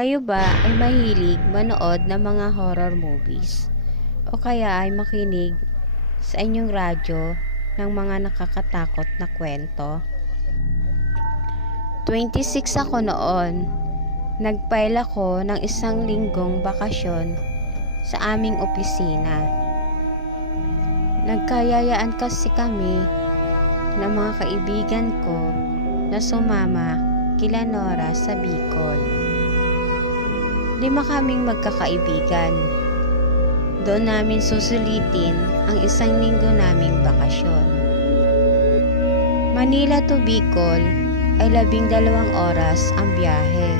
Kayo ba ay mahilig manood ng mga horror movies o kaya ay makinig sa inyong radyo ng mga nakakatakot na kwento? 26 ako noon. Nag-file ako ng isang linggong bakasyon sa aming opisina. Nagkayayaan kasi kami ng mga kaibigan ko na sumama kila Nora sa Bicol. 5 kaming magkakaibigan. Doon namin susulitin ang isang linggo naming bakasyon. Manila to Bicol ay 12 oras ang biyahe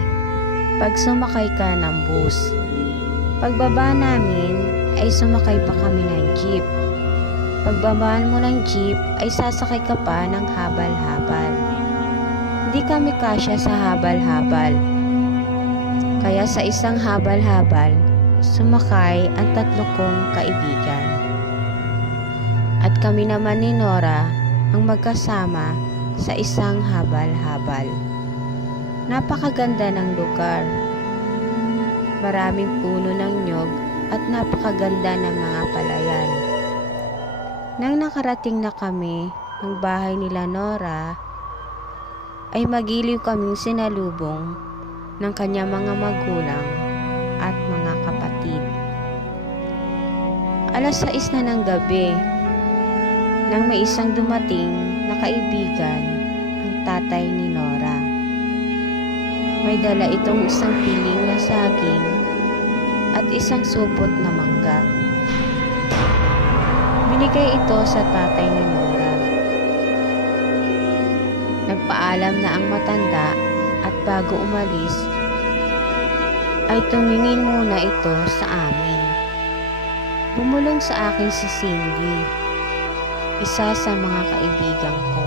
pag sumakay ka ng bus. Pagbaba namin ay sumakay pa kami ng jeep. Pagbabaan mo ng jeep ay sasakay ka pa ng habal-habal. Hindi kami kasya sa habal-habal. Kaya sa isang habal-habal, sumakay ang 3 kong kaibigan. At kami naman ni Nora ang magkasama sa isang habal-habal. Napakaganda ng lugar. Maraming puno ng nyog at napakaganda ng mga palayan. Nang nakarating na kami ng bahay nila Nora, ay magiliw kaming sinalubong ng kanyang mga magulang at mga kapatid. 6:00 na ng gabi nang may isang dumating na kaibigan, ang tatay ni Nora. May dala itong isang piling na saging at isang supot na mangga. Binigay ito sa tatay ni Nora. Nagpaalam na ang matanda at bago umalis ay tumingin muna ito sa amin. Bumulong sa akin si Cindy, isa sa mga kaibigan ko.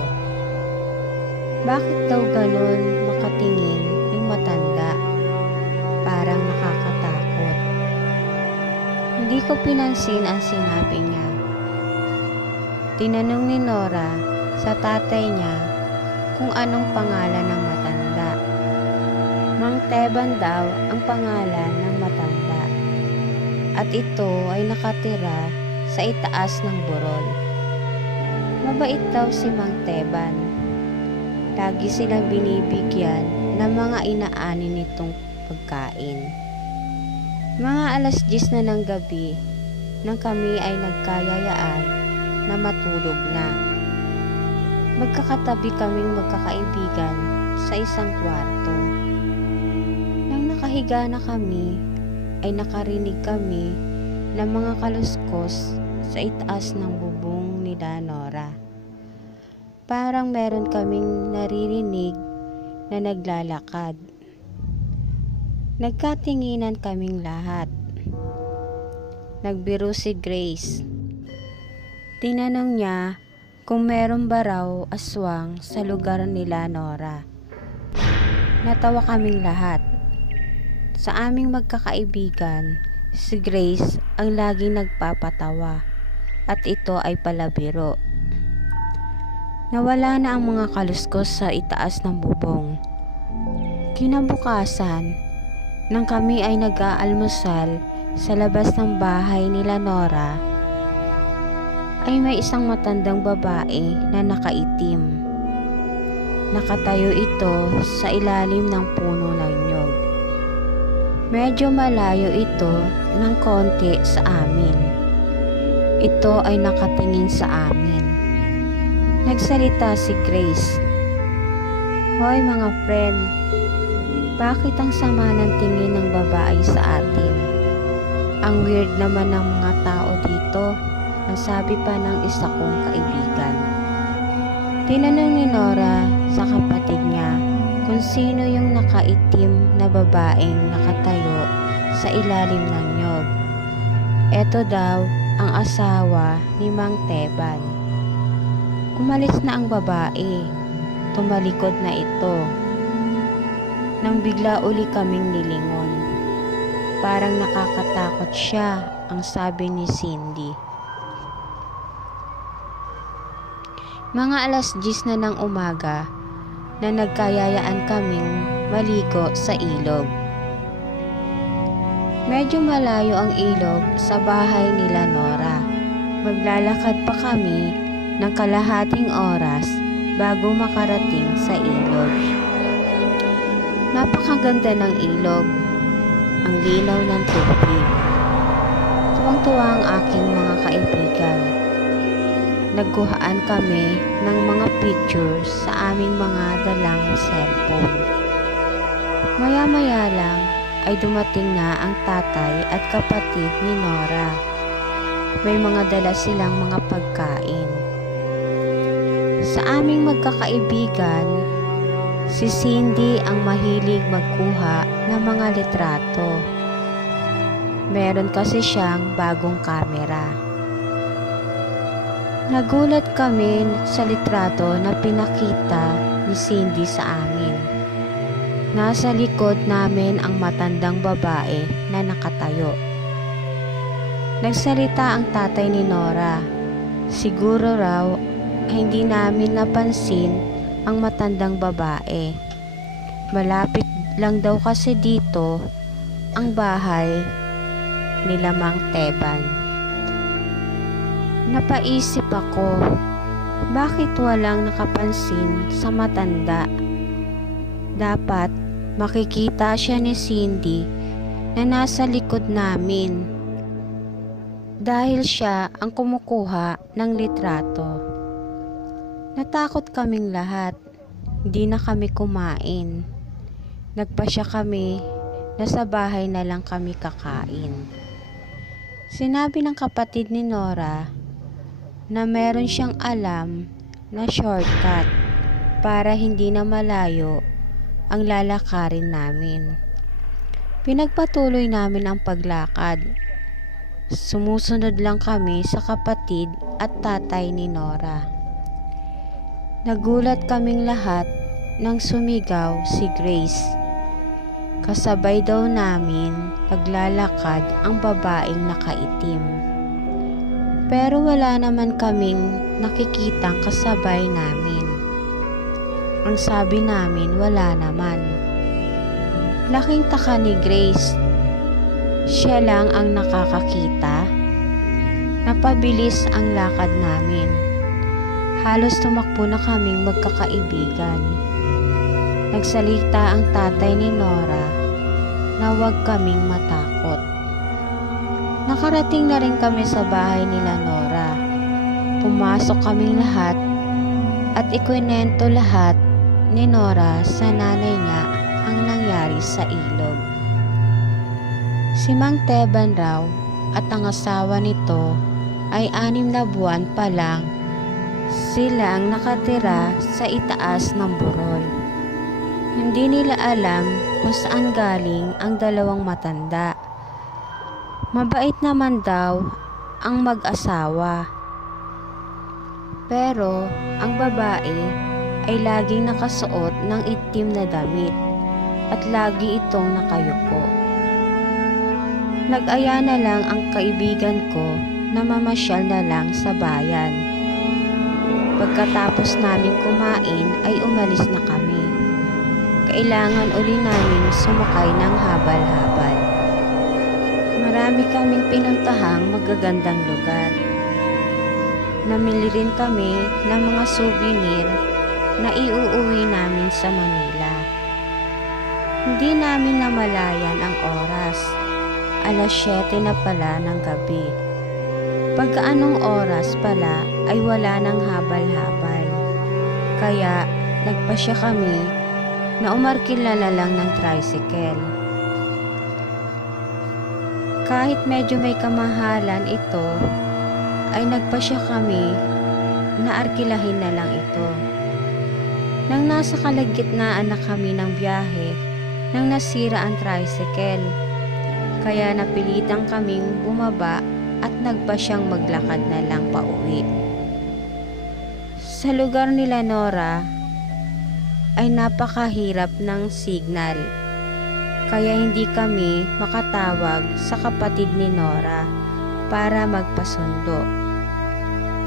Bakit daw ganon makatingin yung matanda? Parang nakakatakot. Hindi ko pinansin ang sinabi niya. Tinanong ni Nora sa tatay niya kung anong pangalan ng matanda. Mang Teban daw ang pangalan ng matanda. At ito ay nakatira sa itaas ng burol. Mabait daw si Mang Teban. Lagi silang binibigyan ng mga inaani nitong pagkain. Mga 10:00 na ng gabi nang kami ay nagkayayaan na matulog na. Magkakatabi kaming magkakaibigan sa isang kwarto. Nang nakahiga na kami, ay nakarinig kami ng mga kaluskos sa itaas ng bubong nila Nora. Parang meron kaming naririnig na naglalakad. Nagkatinginan kaming lahat. Nagbiro si Grace. Tinanong niya kung meron ba raw aswang sa lugar nila Nora. Natawa kaming lahat. Sa aming magkakaibigan, si Grace ang laging nagpapatawa at ito ay palabiro. Nawala na ang mga kaluskos sa itaas ng bubong. Kinabukasan, nang kami ay nag-aalmusal sa labas ng bahay nila Nora, ay may isang matandang babae na nakaitim. Nakatayo ito sa ilalim ng puno ng nyog. Medyo malayo ito ng konti sa amin. Ito ay nakatingin sa amin. Nagsalita si Grace. Hoy mga friend, bakit ang sama ng tingin ng babae sa atin? Ang weird naman ng mga tao dito, ang sabi pa ng isa kong kaibigan. Tinanong ni Nora sa kapatid niya kung sino yung nakaitim na babaeng nakatayo sa ilalim ng nyog. Eto daw ang asawa ni Mang Teban. Umalis na ang babae. Tumalikod na ito. Nang bigla uli kaming nilingon. Parang nakakatakot siya, ang sabi ni Cindy. Mga 10:00 na ng umaga na nagkayayaan kaming maligo sa ilog. Medyo malayo ang ilog sa bahay nila Nora. Maglalakad pa kami ng kalahating oras bago makarating sa ilog. Napakaganda ng ilog, ang linaw ng tubig. Tuwang-tuwa ang aking mga kaibigan. Nagkuhaan kami ng mga pictures sa aming mga dalang cellphone. Maya-maya lang ay dumating na ang tatay at kapatid ni Nora. May mga dala silang mga pagkain. Sa aming magkakaibigan, si Cindy ang mahilig magkuha ng mga litrato. Meron kasi siyang bagong kamera. Nagulat kami sa litrato na pinakita ni Cindy sa amin. Nasa likod namin ang matandang babae na nakatayo. Nagsalita ang tatay ni Nora. Siguro raw hindi namin napansin ang matandang babae. Malapit lang daw kasi dito ang bahay nila Mang Teban. Napaisip ako, bakit walang nakapansin sa matanda? Dapat makikita siya ni Cindy na nasa likod namin dahil siya ang kumukuha ng litrato. Natakot kaming lahat, hindi na kami kumain. Nagpasya kami na sa bahay na lang kami kakain. Sinabi ng kapatid ni Nora na meron siyang alam na shortcut para hindi na malayo ang lalakarin namin. Pinagpatuloy namin ang paglakad. Sumusunod lang kami sa kapatid at tatay ni Nora. Nagulat kaming lahat nang sumigaw si Grace. Kasabay daw namin naglalakad ang babaeng nakaitim. Pero wala naman kaming nakikitang kasabay namin. Ang sabi namin wala naman. Laking taka ni Grace. Siya lang ang nakakakita. Napabilis ang lakad namin. Halos tumakbo na kaming magkakaibigan. Nagsalita ang tatay ni Nora na huwag kaming matakot. Nakarating na rin kami sa bahay nila Nora. Pumasok kaming lahat at ikwinento lahat ni Nora sa nanay niya ang nangyari sa ilog. Si Mang Teban raw at ang asawa nito ay 6 na buwan pa lang silang nakatira sa itaas ng burol. Hindi nila alam kung saan galing ang dalawang matanda. Mabait naman daw ang mag-asawa. Pero ang babae ay laging nakasuot ng itim na damit at lagi itong nakayuko. Nag-aya na lang ang kaibigan ko na mamasyal na lang sa bayan. Pagkatapos namin kumain ay umalis na kami. Kailangan uli namin sumakay ng habal-habal. Marami kaming pinuntahang magagandang lugar. Namili rin kami ng mga souvenir na iuuwi namin sa Manila. Hindi namin namalayan ang oras. 7:00 na pala ng gabi. Pagkaanong oras pala ay wala ng habal-habal. Kaya nagpasya kami na umarkila na lang ng tricycle. Kahit medyo may kamahalan ito, ay nagpasya kami na arkilahin na lang ito. Nang nasa kalagitnaan na kami ng biyahe, nang nasira ang tricycle. Kaya napilitan kaming bumaba at nagpasyang maglakad na lang pauwi. Sa lugar nila Nora ay napakahirap ng signal. Kaya hindi kami makatawag sa kapatid ni Nora para magpasundo.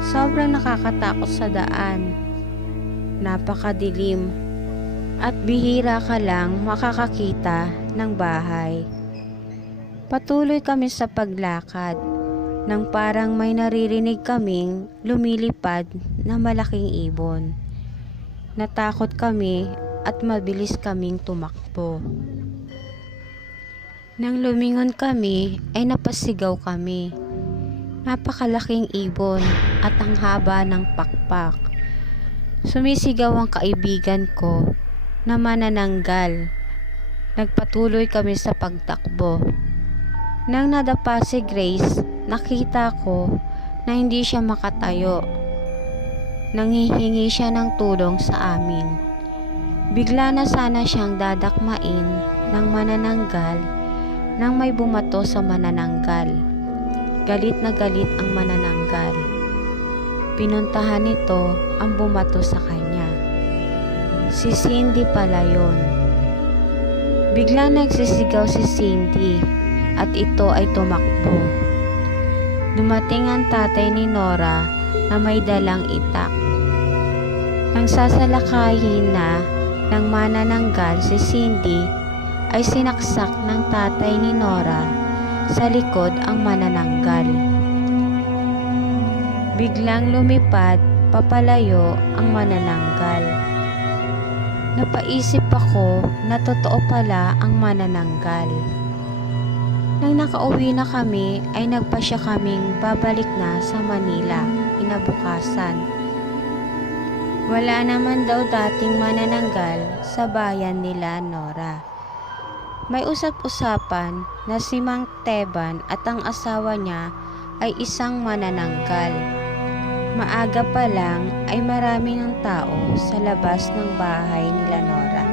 Sobrang nakakatakot sa daan. Napakadilim at bihira ka lang makakakita ng bahay. Patuloy kami sa paglakad nang parang may naririnig kaming lumilipad na malaking ibon. Natakot kami at mabilis kaming tumakbo. Nang lumingon kami ay napasigaw kami. Napakalaking ibon at ang haba ng pakpak. Sumisigaw ang kaibigan ko na manananggal. Nagpatuloy kami sa pagtakbo. Nang nadapa si Grace, nakita ko na hindi siya makatayo. Nanghihingi siya ng tulong sa amin. Bigla na sana siyang dadakmain ng manananggal nang may bumato sa manananggal. Galit na galit ang manananggal. Pinuntahan nito ang bumato sa kanya. Si Cindy pala yun. Bigla nagsisigaw si Cindy at ito ay tumakbo. Dumating ang tatay ni Nora na may dalang itak. Nang sasalakayin na ng manananggal si Cindy ay sinaksak ng tatay ni Nora sa likod ang manananggal. Biglang lumipad papalayo ang manananggal. Napaisip ako na totoo pala ang manananggal. Nang nakauwi na kami ay nagpasya kaming babalik na sa Manila kinabukasan. Wala naman daw dating manananggal sa bayan nila Nora. May usap-usapan na si Mang Teban at ang asawa niya ay isang manananggal. Maaga pa lang ay marami ng tao sa labas ng bahay nila Nora.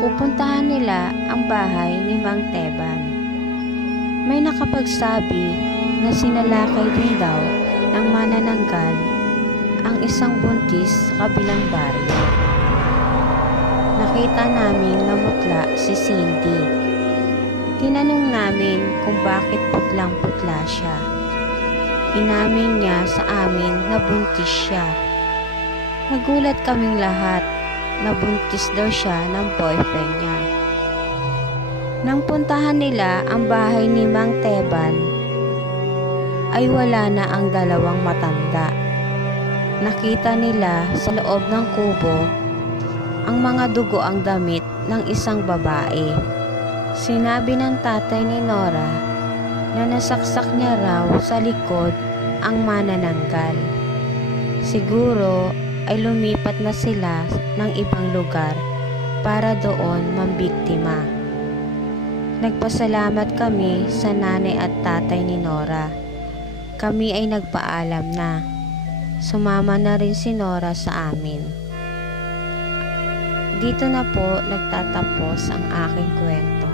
Pupuntahan nila ang bahay ni Mang Teban. May nakapagsabi na sinalakay din daw ng manananggal ang isang buntis sa kabilang baryo. Nakita namin namutla si Cindy. Tinanong namin kung bakit putlang-putla siya. Inamin niya sa amin na buntis siya. Nagulat kaming lahat na buntis daw siya ng boyfriend niya. Nang puntahan nila ang bahay ni Mang Teban, ay wala na ang dalawang matanda. Nakita nila sa loob ng kubo ang mga dugo ang damit ng isang babae. Sinabi ng tatay ni Nora na nasaksak niya raw sa likod ang manananggal. Siguro ay lumipat na sila ng ibang lugar para doon mambiktima. Nagpasalamat kami sa nanay at tatay ni Nora. Kami ay nagpaalam na. Sumama na rin si Nora sa amin. Dito na po nagtatapos ang aking kwento.